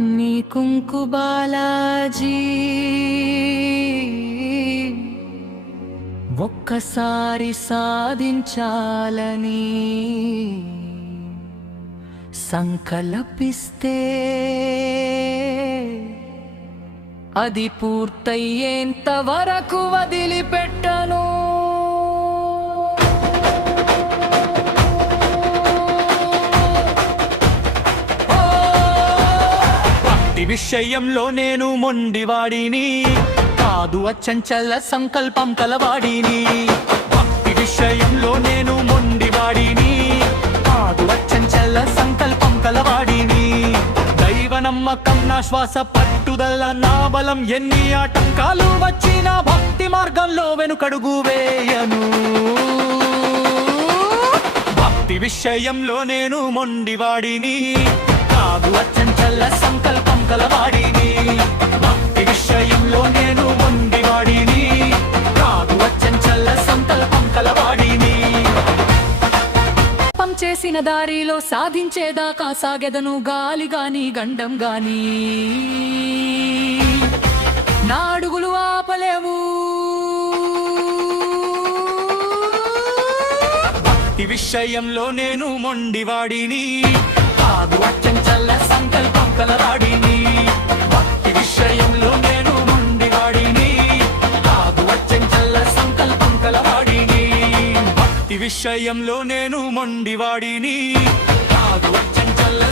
నీ కుంకు బాలాజీ ఒక్కసారి సాధించాలని సంకల్పిస్తే అది పూర్తయ్యేంత వరకు వదిలిపెట్టను. భక్తి విషయంలో నేను మొండివాడిని కాదు, అచంచల సంకల్పం కలవాడిని. భక్తి విషయంలో నేను మొండివాడిని కాదు, అచంచల సంకల్పం కలవాడిని. దైవ నమ్మకం నా శ్వాస, పట్టుదల నా బలం. ఎన్ని ఆటంకాలు వచ్చినా భక్తి మార్గంలో వెనుకడుగు వేయను. భక్తి విషయంలో నేను మొండివాడిని కాదు, అచంచల సంకల్పం కలవాడిని. భక్తి విషయంలో నేను మొండివాడిని కాదు, అచంచల సంకల్పం కలవాడిని. చేసిన దారిలో సాధించేదాకా సాగెదను. గాలి గాని గండం గాని నా అడుగులు ఆపలేవు. భక్తి విషయంలో నేను మొండివాడిని కాదు, అచంచల సంకల్పం కలవాడిని. భక్తి విషయంలో నేను మొండివాడిని కాదు, అచంచల సంకల్పం కలవాడిని. భక్తి విషయంలో నేను మొండివాడిని కాదు, అచంచల